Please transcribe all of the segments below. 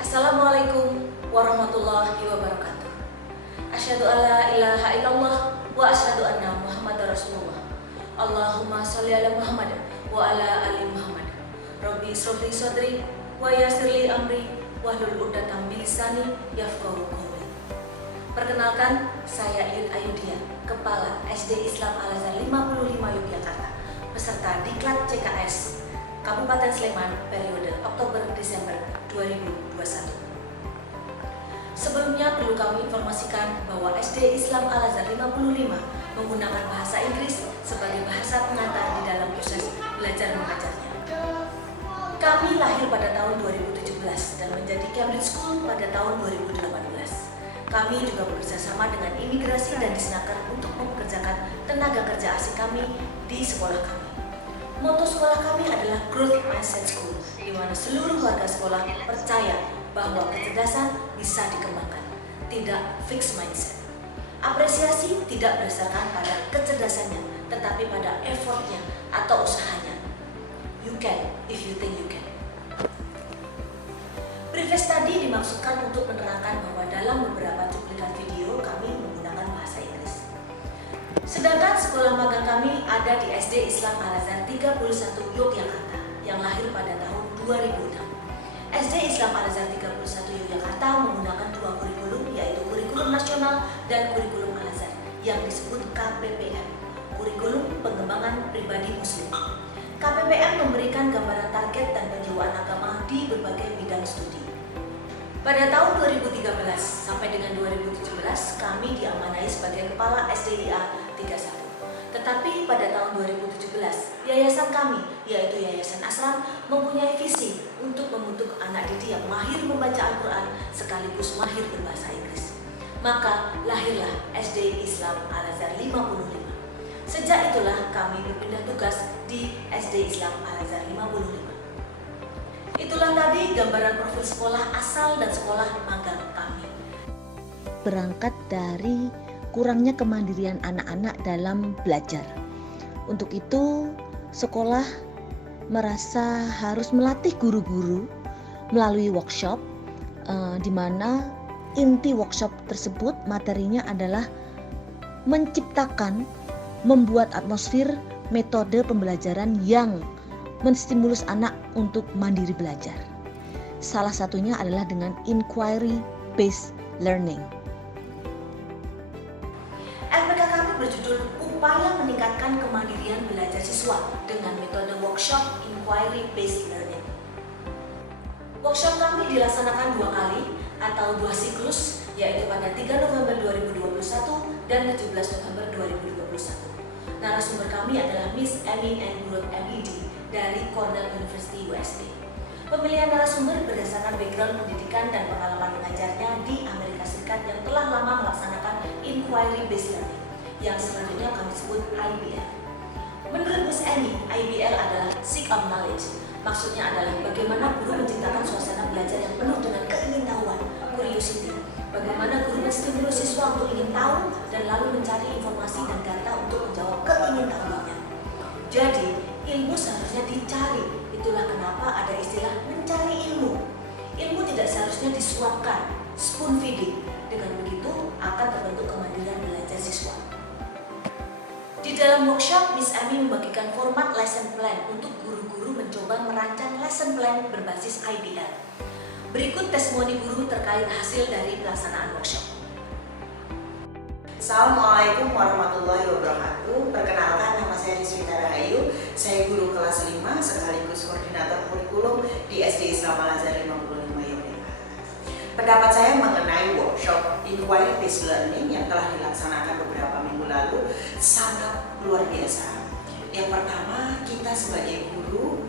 Assalamualaikum warahmatullahi wabarakatuh. Asyhadu alla ilaha illallah wa asyhadu anna Muhammadar Rasulullah. Allahumma sholli ala Muhammad wa ala ali Muhammad. Rabbi shrah li sadri wa yassir li amri wahlul 'uqdatam min lisani yafqahu qawli. Perkenalkan, saya Iyut Ayudia, Kepala SD Islam Al-Azhar 55 Yogyakarta, peserta Diklat CKS Kabupaten Sleman periode Oktober-Desember 2021. Sebelumnya perlu kami informasikan bahwa SD Islam Al-Azhar 55 menggunakan bahasa Inggris sebagai bahasa pengantar di dalam proses belajar mengajarnya. Kami lahir pada tahun 2017 dan menjadi Cambridge School pada tahun 2018. Kami juga bekerjasama dengan imigrasi dan Disnaker untuk mempekerjakan tenaga kerja asing kami di sekolah kami. Moto sekolah kami adalah Growth Mindset School, di mana seluruh warga sekolah percaya bahwa kecerdasan bisa dikembangkan, tidak fixed mindset. Apresiasi tidak berdasarkan pada kecerdasannya, tetapi pada effortnya atau usahanya. You can if you think you can. Previous tadi dimaksudkan untuk menerangkan bahwa dalam beberapa cuplikan video kami menggunakan bahasa Inggris. Sedangkan sekolah magang kami ada di SD Islam Al-Azhar 31 Yogyakarta yang lahir pada tahun 2006. SD Islam Al-Azhar 31 Yogyakarta menggunakan dua kurikulum, yaitu kurikulum nasional dan kurikulum Al-Azhar yang disebut KPPM, kurikulum pengembangan pribadi muslim. KPPM memberikan gambaran target dan penjiwaan agama di berbagai bidang studi. Pada tahun 2013 sampai dengan 2017 kami diamanai sebagai kepala SDIA 31. Tetapi pada tahun 2017 yayasan kami, yaitu Yayasan Asram, mempunyai visi untuk membentuk anak didik yang mahir membaca Al-Quran sekaligus mahir berbahasa Inggris. Maka lahirlah SD Islam Al-Azhar 55. Sejak itulah kami berpindah tugas di SD Islam Al-Azhar 55. Itulah tadi gambaran profil sekolah asal dan sekolah magang kami. Berangkat dari kurangnya kemandirian anak-anak dalam belajar. Untuk itu, sekolah merasa harus melatih guru-guru melalui workshop, di mana inti workshop tersebut materinya adalah membuat atmosfer metode pembelajaran yang menstimulus anak untuk mandiri belajar. Salah satunya adalah dengan inquiry based learning. RPK kami berjudul Upaya Meningkatkan Kemandirian Belajar Siswa dengan metode workshop inquiry based learning. Workshop kami dilaksanakan 2 kali atau 2 siklus, yaitu pada 3 November 2021 dan 17 November 2021. Narasumber kami adalah Miss Amy N. Growth MED dari Cornell University USA. Pemilihan narasumber berdasarkan background pendidikan dan pengalaman mengajarnya di Amerika Serikat yang telah lama melaksanakan inquiry based learning, yang selanjutnya kami sebut IBL. Menurut Miss Amy, IBL adalah seek of knowledge. Maksudnya adalah bagaimana guru menciptakan suasana belajar yang penuh dengan keingintahuan, curiosity. Bagaimana guru menstimulus siswa untuk ingin tahu dan lalu mencari informasi dan data untuk menjawab keingintahuannya. Jadi, ilmu seharusnya dicari. Itulah kenapa ada istilah mencari ilmu. Ilmu tidak seharusnya disuapkan, spoon feeding. Dengan begitu akan terbentuk kemandirian belajar siswa. Di dalam workshop, Miss Amy membagikan format lesson plan untuk guru-guru mencoba merancang lesson plan berbasis IBL. Berikut testimoni guru terkait hasil dari pelaksanaan workshop. Assalamualaikum warahmatullahi wabarakatuh. Perkenalkan, nama saya Rizwita Rahayu. Saya guru kelas 5 sekaligus koordinator kurikulum di SD Islam Al-Azhar 55 Yogyakarta. Pendapat saya mengenai workshop inquiry based learning yang telah dilaksanakan beberapa minggu lalu sangat luar biasa. Yang pertama, kita sebagai guru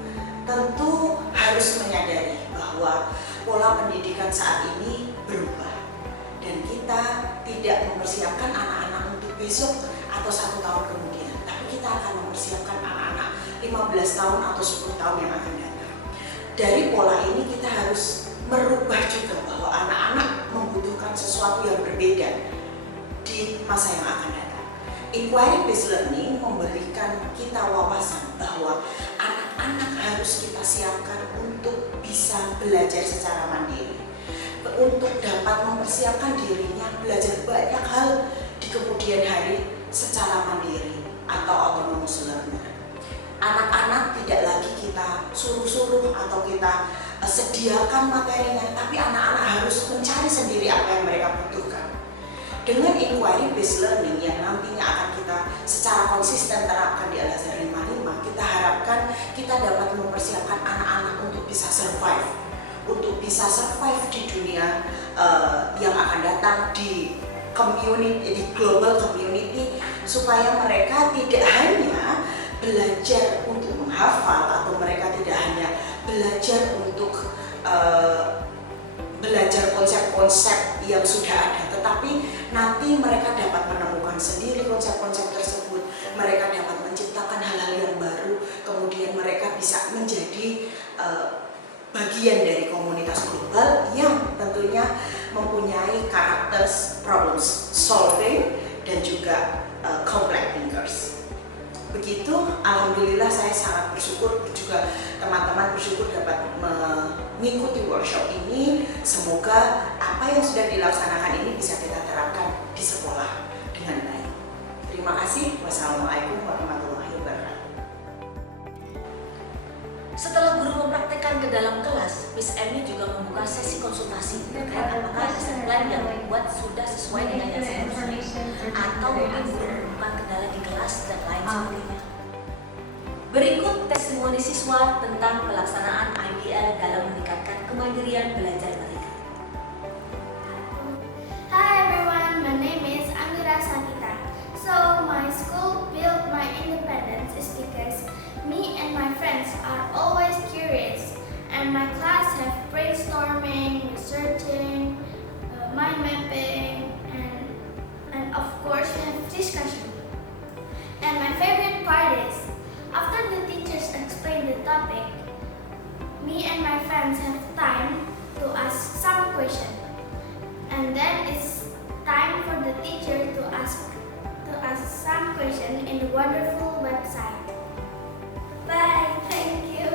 tentu harus menyadari bahwa pola pendidikan saat ini berubah dan kita tidak mempersiapkan anak-anak untuk besok atau 1 tahun kemudian, tapi kita akan mempersiapkan anak-anak 15 tahun atau 10 tahun yang akan datang. Dari pola ini kita harus merubah juga bahwa anak-anak membutuhkan sesuatu yang berbeda di masa yang akan datang. Inquiry based learning memberikan kita wawasan bahwa anak-anak harus kita siapkan untuk bisa belajar secara mandiri, untuk dapat mempersiapkan dirinya belajar banyak hal di kemudian hari secara mandiri atau autonomous learner. Anak-anak tidak lagi kita suruh-suruh atau kita sediakan materinya, tapi anak-anak harus mencari sendiri apa yang mereka butuhkan. Dengan inquiry based learning yang nantinya akan kita secara konsisten terapkan di Al-Azhar 55, kita harapkan kita dapat mempersiapkan anak-anak untuk bisa survive di dunia yang akan datang, di community, di global community, supaya mereka tidak hanya belajar untuk menghafal atau mereka tidak hanya belajar untuk belajar konsep-konsep yang sudah ada, tetapi nanti mereka dapat menemukan sendiri konsep-konsep tersebut, mereka dapat menciptakan hal-hal yang baru, kemudian mereka bisa menjadi bagian dari komunitas global yang tentunya mempunyai karakter problem solving dan juga complex thinkers. Begitu, alhamdulillah saya sangat bersyukur, juga teman-teman bersyukur dapat mengikuti workshop ini. Semoga apa yang sudah dilaksanakan ini bisa kita terapkan di sekolah dengan baik. Terima kasih. Wassalamualaikum warahmatullahi wabarakatuh. Setelah guru mempraktekkan ke dalam kelas, Miss Emmy juga membuka sesi konsultasi terkait apakah lesson plan yang dibuat sudah sesuai dengan yang seharusnya, atau mungkin guru menemukan kendala di kelas dan lain sebagainya. Berikut testimoni siswa tentang pelaksanaan IBL dalam meningkatkan kemandirian belajar mereka. Hi everyone, my name is Amira Sakita. So my school built my independence is because me and my friends are always curious, and my class have brainstorming, researching, mind mapping, and of course we have discussion. And my favorite part is, after the teachers explain the topic, me and my friends have time to ask some question, and then it's time for the teacher to ask some question in the wonderful website. Bye, thank you.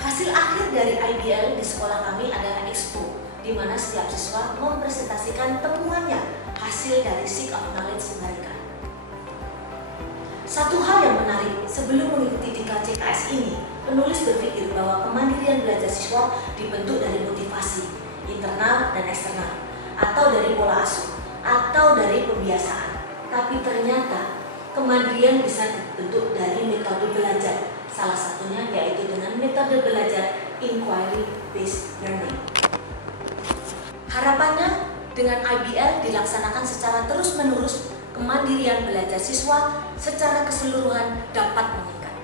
Hasil akhir dari IBL di sekolah kami adalah expo, di mana setiap siswa mempresentasikan temuannya hasil dari Seek of Knowledge mereka. Satu hal yang menarik, sebelum mengikuti tingkat CKS ini, penulis berpikir bahwa kemandirian belajar siswa dibentuk dari motivasi internal dan eksternal, atau dari pola asuh, atau dari pembiasaan. Tapi ternyata kemandirian bisa dibentuk dari metode belajar, salah satunya yaitu dengan metode belajar inquiry based learning. Harapannya dengan IBL dilaksanakan secara terus-menerus, kemandirian belajar siswa secara keseluruhan dapat meningkat,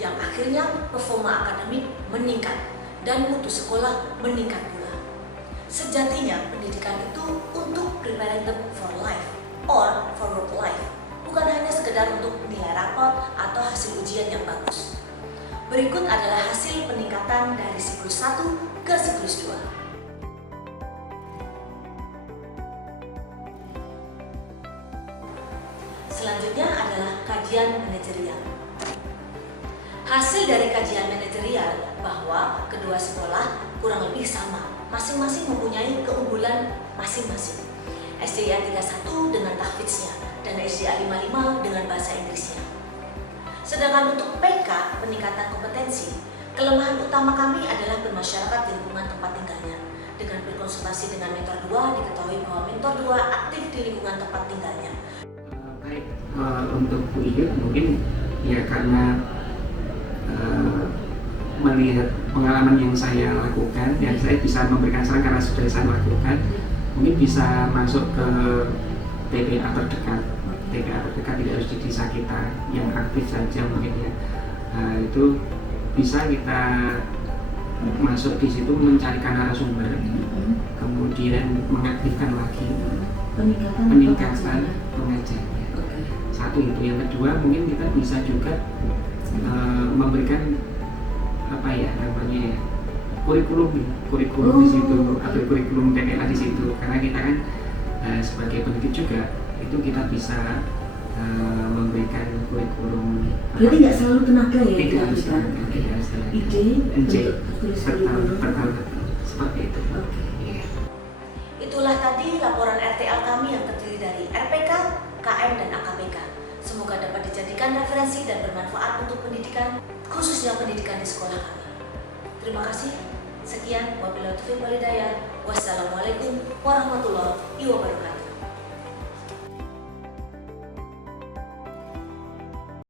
yang akhirnya performa akademik meningkat dan mutu sekolah meningkat pula. Sejatinya pendidikan itu untuk preparing them for life or for work life, bukan hanya sekedar untuk nilai rapor atau hasil ujian yang bagus. Berikut adalah hasil peningkatan dari siklus 1 ke siklus 2. Selanjutnya adalah kajian manajerial. Hasil dari kajian manajerial bahwa kedua sekolah kurang lebih sama, masing-masing mempunyai keunggulan masing-masing. SDIA 31 dengan tahfidznya dan SDIA 55 dengan bahasa Inggrisnya. Sedangkan untuk PK, peningkatan kompetensi, kelemahan utama kami adalah bermasyarakat di lingkungan tempat tinggalnya. Dengan berkonsultasi dengan mentor 2, diketahui bahwa mentor 2 aktif di lingkungan tempat tinggalnya. Baik, untuk Bu Iyut mungkin ya karena melihat pengalaman yang saya lakukan, dan saya bisa memberikan saran karena sudah saya lakukan, mungkin bisa masuk ke TPA terdekat. TPA terdekat tidak harus di desa kita, yang aktif saja mungkin ya. Itu bisa kita masuk di situ mencarikan narasumber, kemudian mengaktifkan lagi peningkatan pengajarnya. Satu itu, yang kedua mungkin kita bisa juga memberikan apa ya namanya ya, kurikulum di situ, atau kurikulum TPA di situ, karena kita kan sebagai pendidik juga itu kita bisa memberikan kurikulum. Berarti nggak selalu tenaga ya? Tidak harus tenaga, tidak harus tenaga. Ide, tulis kurikulum. Betul, seperti itu. Oke. Iya. Itulah tadi laporan RTL kami yang terdiri dari RPK, KM, dan AKPK. Semoga dapat dijadikan referensi dan bermanfaat untuk pendidikan, khususnya pendidikan di sekolah kami. Terima kasih. Sekian, wabillahi taufiq wal hidayah. Wassalamualaikum warahmatullahi wabarakatuh.